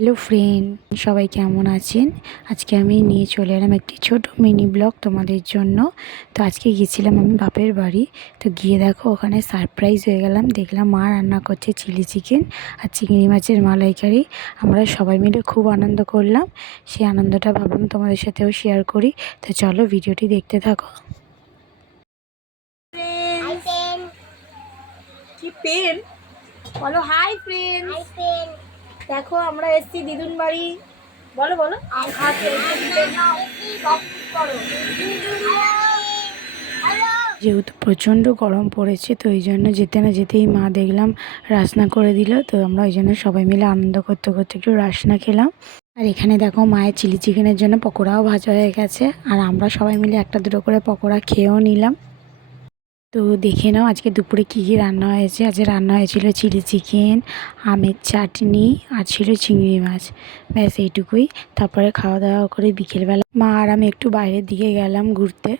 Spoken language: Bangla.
হ্যালো ফ্রেন্ড, সবাই কেমন আছেন? আজকে আমি নিয়ে চলে এলাম একটি ছোট মিনি ব্লগ তোমাদের জন্য। তো আজকে গেছিলাম আমি বাপের বাড়ি। তো গিয়ে দেখো ওখানে সারপ্রাইজ হয়ে গেলাম। দেখলাম মা রান্না করছে চিলি চিকেন আর চিংড়ি মাছের মালাইকারি। আমরা সবাই মিলে খুব আনন্দ করলাম। সেই আনন্দটা ভাবলাম তোমাদের সাথেও শেয়ার করি। তো চলো ভিডিওটি দেখতে থাকো। কি পেন বলো। হাই ফ্রেন্ডস, দেখো আমরা এসেছি দিদুন বাড়ি। বলো বলো। যেহেতু প্রচণ্ড গরম পড়েছে, তো এই জন্য যেতে না যেতেই মা দেখলাম রাসনা করে দিল। তো আমরা ওই জন্য সবাই মিলে আনন্দ করতে করতে একটু রাসনা খেলাম। আর এখানে দেখো মায়ের চিলি চিকেনের জন্য পকোড়াও ভাজা হয়ে গেছে। আর আমরা সবাই মিলে একটা দুটো করে পকোড়া খেয়েও নিলাম। তো দেখে নাও আজকে দুপুরে কী কী রান্না হয়েছে। আজকে রান্না হয়েছিল চিলি চিকেন, আমের চাটনি আর ছিল চিংড়ি মাছ। ব্যাস এইটুকুই। তারপরে খাওয়া দাওয়া করে বিকেলবেলা মা আর আমি একটু বাইরের দিকে গেলাম ঘুরতে।